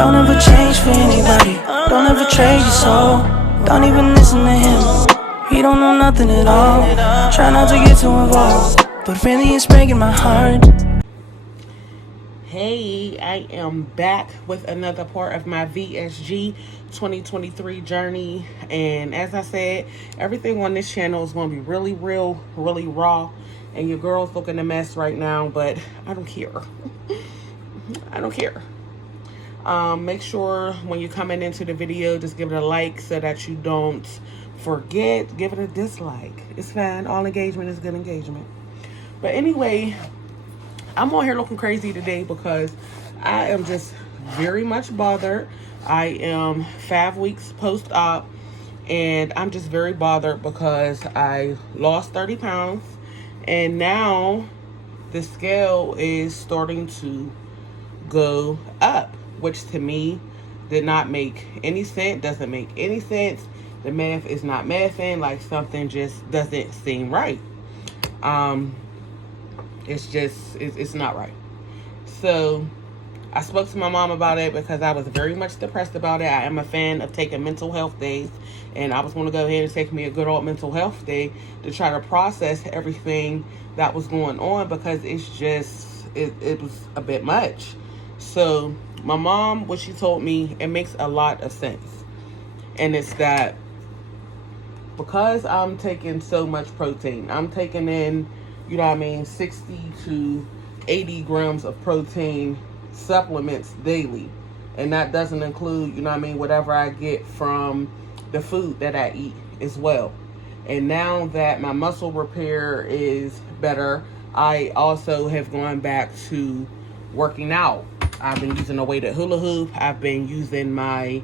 Don't ever change for anybody. Don't ever trade your soul. Don't even listen to him. He don't know nothing at all. Try not to get too involved, but really it's breaking my heart. Hey, I am back with another part of my VSG 2023 journey. And as I said, everything on this channel is going to be really real, really raw. And your girl's looking a mess right now, but I don't care. I don't care. Make sure when you're coming into the video, just give it a like so that you don't forget. Give it a dislike. It's fine. All engagement is good engagement. But anyway, I'm on here looking crazy today because I am just very much bothered. I am 5 weeks post-op, and I'm just very bothered because I lost 30 pounds, and now the scale is starting to go up, which to me did not make any sense, doesn't make any sense. The math is not mathing, like something just doesn't seem right. It's not right. So I spoke to my mom about it because I was very much depressed about it. I am a fan of taking mental health days, and I was going to go ahead and take me a good old mental health day to try to process everything that was going on, because it's just, it was a bit much. So my mom, what she told me, it makes a lot of sense. And it's that because I'm taking so much protein, I'm taking in, 60 to 80 grams of protein supplements daily. And that doesn't include, whatever I get from the food that I eat as well. And now that my muscle repair is better, I also have gone back to working out. I've been using a weighted hula hoop. I've been using my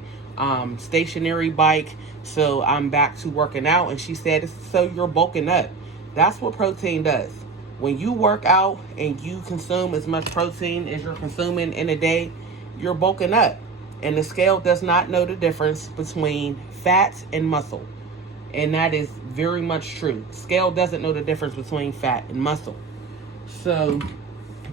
stationary bike. So I'm back to working out. And she said, so you're bulking up. That's what protein does. When you work out and you consume as much protein as you're consuming in a day, you're bulking up. And the scale does not know the difference between fat and muscle. And that is very much true. Scale doesn't know the difference between fat and muscle. So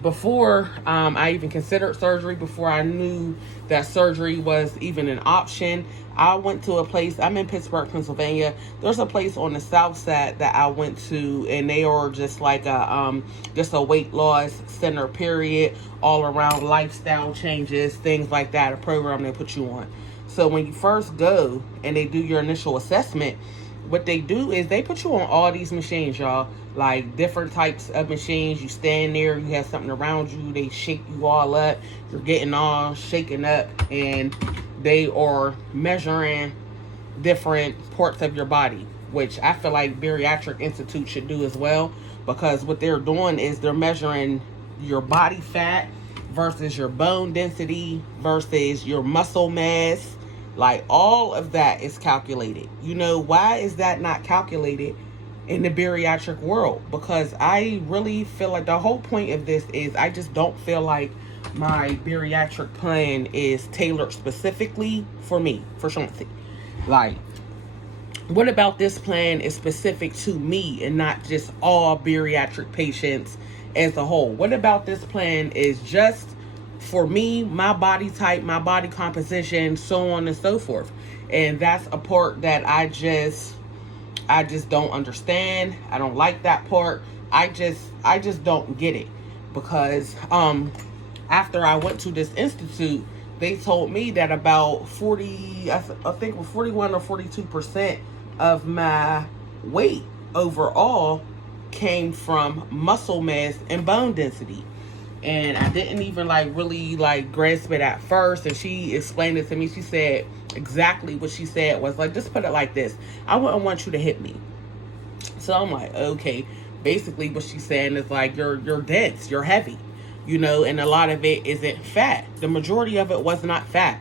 before I even considered surgery, before I knew that surgery was even an option, I went to a place. I'm in Pittsburgh, Pennsylvania. There's a place on the south side that I went to, and they are just like a weight loss center, period, all around lifestyle changes, things like that, a program they put you on. So when you first go and they do your initial assessment, what they do is they put you on all these machines, y'all, like different types of machines. You stand there, you have something around you, they shake you all up, you're getting all shaken up, and they are measuring different parts of your body, which I feel like Bariatric Institute should do as well, because what they're doing is they're measuring your body fat versus your bone density versus your muscle mass. Like, all of that is calculated. Why is that not calculated in the bariatric world? Because I really feel like the whole point of this is I just don't feel like my bariatric plan is tailored specifically for me, for Shanti. Like, what about this plan is specific to me and not just all bariatric patients as a whole? What about this plan is just for me, my body type, my body composition, so on and so forth? And that's a part that I just don't understand. I don't like that part. I just don't get it, because after I went to this institute, they told me that about 41 or 42% of my weight overall came from muscle mass and bone density. And I didn't even really grasp it at first. And she explained it to me. She said exactly what she said was like, just put it like this: I wouldn't want you to hit me. So I'm like, okay. Basically what she's saying is like, you're dense, you're heavy, and a lot of it isn't fat. The majority of it was not fat.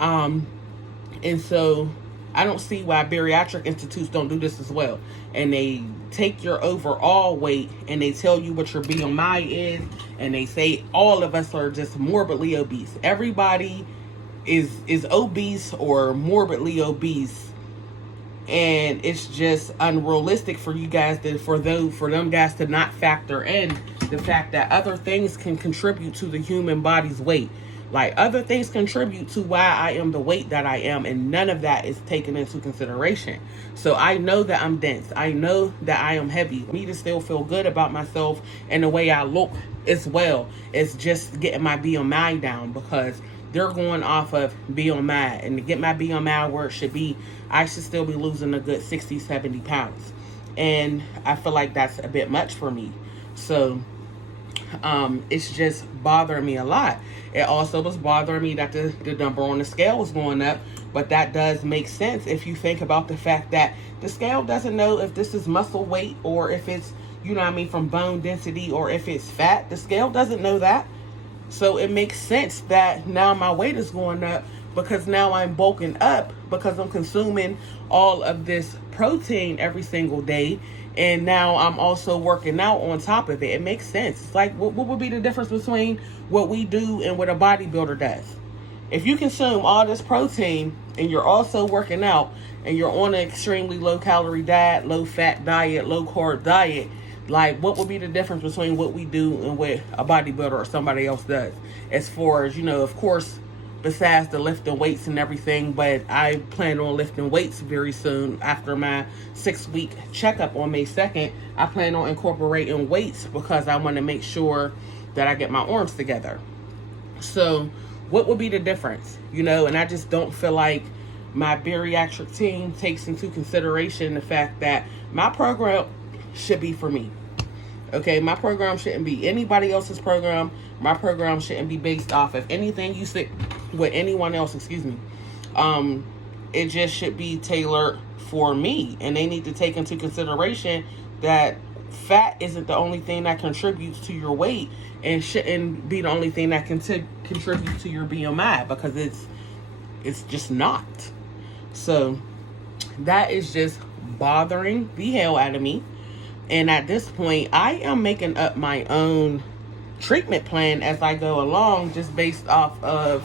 And so I don't see why bariatric institutes don't do this as well. And they take your overall weight and they tell you what your BMI is, and they say all of us are just morbidly obese. Everybody is obese or morbidly obese, and it's just unrealistic for you guys for them guys to not factor in the fact that other things can contribute to the human body's weight. Like, other things contribute to why I am the weight that I am, and none of that is taken into consideration. So I know that I'm dense. I know that I am heavy. For me to still feel good about myself and the way I look as well, is just getting my BMI down, because they're going off of BMI. And to get my BMI where it should be, I should still be losing a good 60, 70 pounds. And I feel like that's a bit much for me. So it's just bothering me a lot. It also was bothering me that the number on the scale was going up, but that does make sense if you think about the fact that the scale doesn't know if this is muscle weight or if it's, from bone density, or if it's fat. The scale doesn't know that. So it makes sense that now my weight is going up, because now I'm bulking up because I'm consuming all of this protein every single day. And now I'm also working out on top of it. It makes sense. It's like, what would be the difference between what we do and what a bodybuilder does? If you consume all this protein and you're also working out and you're on an extremely low calorie diet, low fat diet, low carb diet, like, what would be the difference between what we do and what a bodybuilder or somebody else does? As far as, of course, besides the lifting weights and everything, but I plan on lifting weights very soon. After my 6-week checkup on May 2nd, I plan on incorporating weights because I want to make sure that I get my arms together. So what would be the difference? And I just don't feel like my bariatric team takes into consideration the fact that my program should be for me. Okay, my program shouldn't be anybody else's program. My program shouldn't be based off of anything you say with anyone else, It just should be tailored for me. And they need to take into consideration that fat isn't the only thing that contributes to your weight, and shouldn't be the only thing that can contribute to your BMI, because it's just not. So that is just bothering the hell out of me. And at this point, I am making up my own treatment plan as I go along, just based off of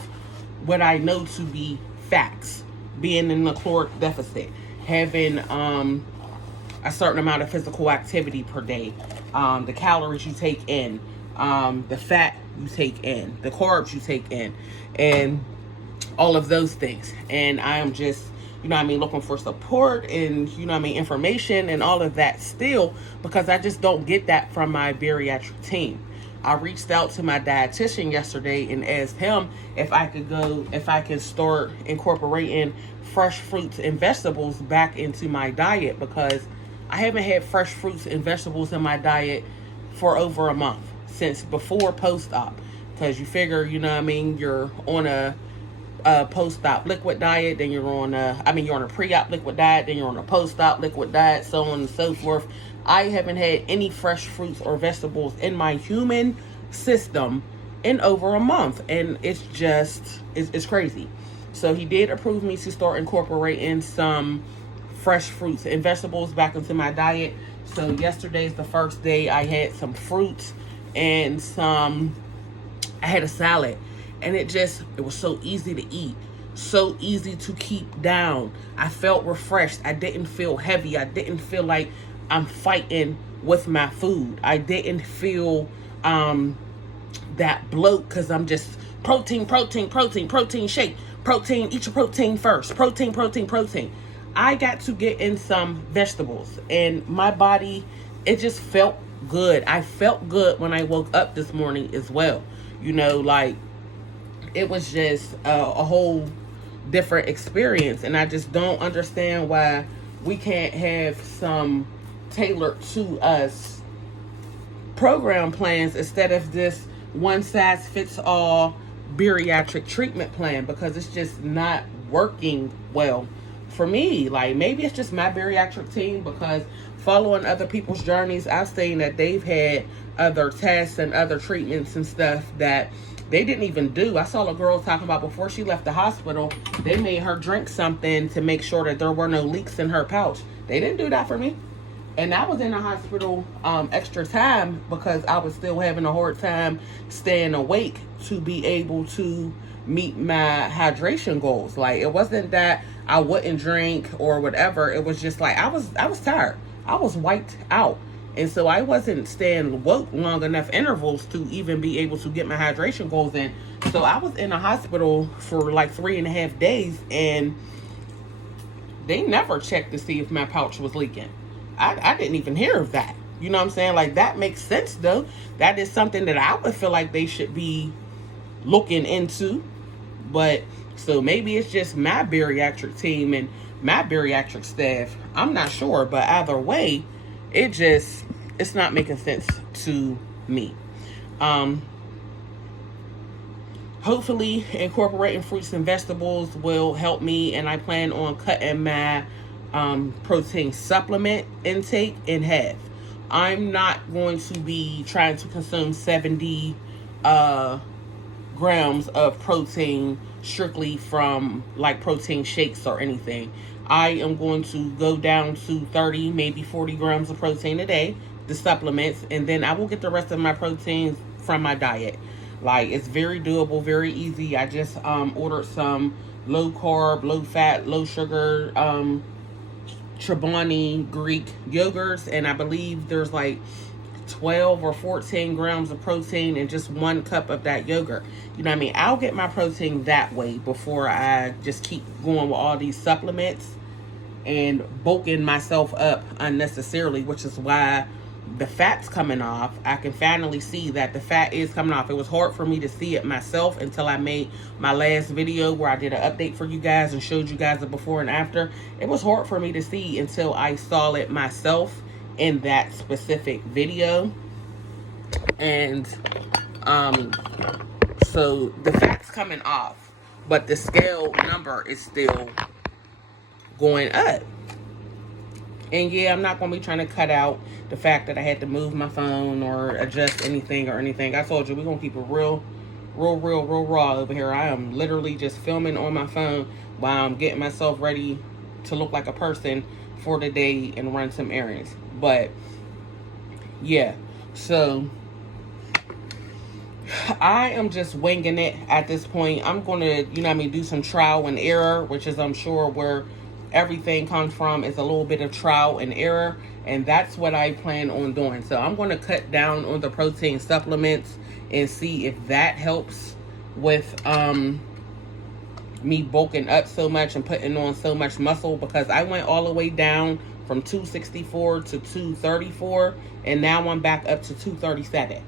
what I know to be facts. Being in the caloric deficit, having a certain amount of physical activity per day, the calories you take in, the fat you take in, the carbs you take in, and all of those things. And I am just, looking for support and, information and all of that still, because I just don't get that from my bariatric team. I reached out to my dietitian yesterday and asked him if I can start incorporating fresh fruits and vegetables back into my diet, because I haven't had fresh fruits and vegetables in my diet for over a month, since before post-op. Because you figure, you're on a post-op liquid diet, then you're on a pre-op liquid diet, then you're on a post-op liquid diet, so on and so forth. I haven't had any fresh fruits or vegetables in my human system in over a month, and it's crazy. So he did approve me to start incorporating some fresh fruits and vegetables back into my diet. So yesterday's the first day I had some fruits and I had a salad. And it was so easy to eat, so easy to keep down. I felt refreshed. I didn't feel heavy. I didn't feel like I'm fighting with my food. I didn't feel that bloat, because I'm just protein shake, protein, eat your protein first, protein. I got to get in some vegetables, and my body, it just felt good. I felt good when I woke up this morning as well. It was just a whole different experience, and I just don't understand why we can't have some tailored to us program plans instead of this one size fits all bariatric treatment plan, because it's just not working well for me. Like, maybe it's just my bariatric team, because following other people's journeys, I've seen that they've had other tests and other treatments and stuff that they didn't even do. I saw a girl talking about before she left the hospital, they made her drink something to make sure that there were no leaks in her pouch. They didn't do that for me. And I was in the hospital extra time because I was still having a hard time staying awake to be able to meet my hydration goals. Like, it wasn't that I wouldn't drink or whatever. It was just like I was tired. I was wiped out. And so I wasn't staying woke long enough intervals to even be able to get my hydration goals in. So I was in the hospital for like 3.5 days, and they never checked to see if my pouch was leaking. I didn't even hear of that. You know what I'm saying? Like, that makes sense, though. That is something that I would feel like they should be looking into. But, so maybe it's just my bariatric team and my bariatric staff. I'm not sure. But either way, it's not making sense to me. Hopefully, incorporating fruits and vegetables will help me, and I plan on cutting my protein supplement intake in half. I'm not going to be trying to consume 70 grams of protein strictly from like protein shakes or anything. I am going to go down to 30, maybe 40 grams of protein a day, the supplements, and then I will get the rest of my proteins from my diet. Like, it's very doable, very easy. I just ordered some low carb, low fat, low sugar Chobani Greek yogurts, and I believe there's like 12 or 14 grams of protein in just 1 cup of that yogurt. You know what I mean? I'll get my protein that way before I just keep going with all these supplements and bulking myself up unnecessarily, which is why the fat's coming off. I can finally see that the fat is coming off. It was hard for me to see it myself until I made my last video where I did an update for you guys and showed you guys the before and after. It was hard for me to see until I saw it myself in that specific video. And so the fat's coming off, but the scale number is still going up. And yeah, I'm not going to be trying to cut out the fact that I had to move my phone or adjust anything or anything. I told you, we're going to keep it real raw over here. I am literally just filming on my phone while I'm getting myself ready to look like a person for the day and run some errands. But yeah, so I am just winging it at this point. I'm going to, you know what I mean, do some trial and error, which is, I'm sure, where everything comes from, is a little bit of trial and error, and that's what I plan on doing. So I'm going to cut down on the protein supplements and see if that helps with me bulking up so much and putting on so much muscle, because I went all the way down from 264 to 234, and now I'm back up to 237.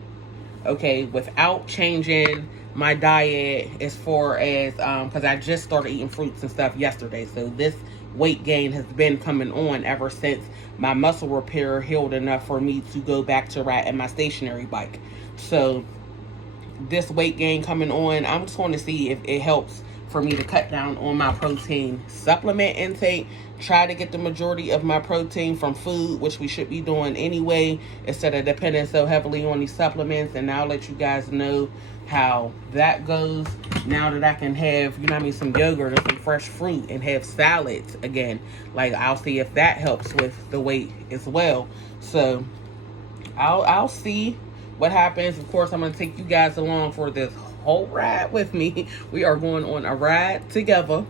Okay, without changing my diet as far as because I just started eating fruits and stuff yesterday. So this weight gain has been coming on ever since my muscle repair healed enough for me to go back to riding my stationary bike. So this weight gain coming on, I'm just going to see if it helps for me to cut down on my protein supplement intake, try to get the majority of my protein from food, which we should be doing anyway, instead of depending so heavily on these supplements. And I'll let you guys know how that goes now that I can have, you know what I mean, some yogurt and some fresh fruit and have salads again. Like, I'll see if that helps with the weight as well. So I'll see what happens. Of course, I'm going to take you guys along for this whole ride with me. We are going on a ride together,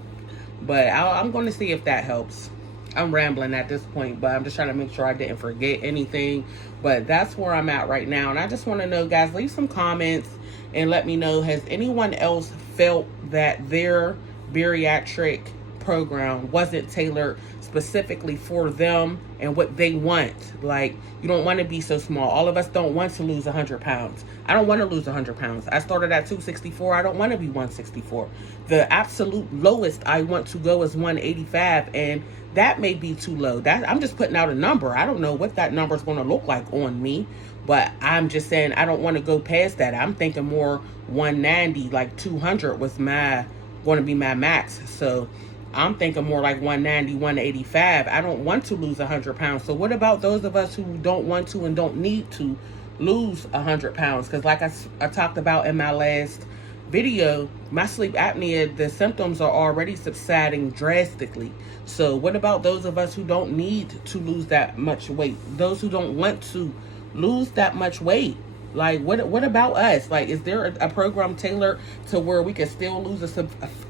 but I'm going to see if that helps. I'm rambling at this point, but I'm just trying to make sure I didn't forget anything. But that's where I'm at right now. And I just want to know, guys, leave some comments and let me know, has anyone else felt that their bariatric program wasn't tailored specifically for them and what they want? Like, you don't want to be so small. All of us don't want to lose 100 pounds. I don't want to lose 100 pounds. I started at 264. I don't want to be 164. The absolute lowest I want to go is 185, and that may be too low. That I'm just putting out a number. I don't know what that number is going to look like on me, but I'm just saying I don't want to go past that. I'm thinking more 190, like 200 was going to be my max. So I'm thinking more like 190, 185. I don't want to lose 100 pounds. So what about those of us who don't want to and don't need to lose 100 pounds? Because like I talked about in my last video, my sleep apnea, the symptoms are already subsiding drastically. So what about those of us who don't need to lose that much weight? Those who don't want to lose that much weight? Like, what about us? Like, is there a program tailored to where we can still lose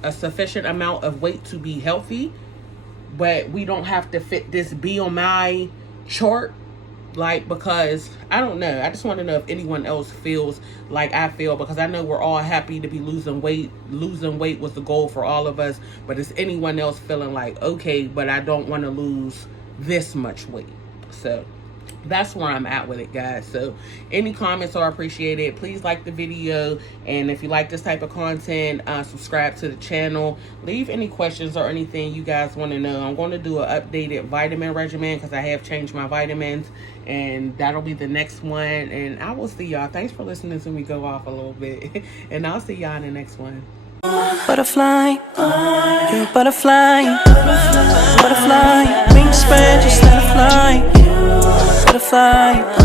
a sufficient amount of weight to be healthy, but we don't have to fit this BMI chart Like, because I don't know, I just want to know if anyone else feels like I feel, because I know we're all happy to be losing weight. Losing weight was the goal for all of us, but is anyone else feeling like, okay, but I don't want to lose this much weight? So that's where I'm at with it, guys. So any comments are appreciated. Please like the video, and if you like this type of content, subscribe to the channel. Leave any questions or anything you guys want to know. I'm going to do an updated vitamin regimen because I have changed my vitamins, and that'll be the next one. And I will see y'all. Thanks for listening to me go off a little bit, and I'll see y'all in the next one. Butterfly, you're a butterfly, butterfly, wings spread, just let it fly. Butterfly.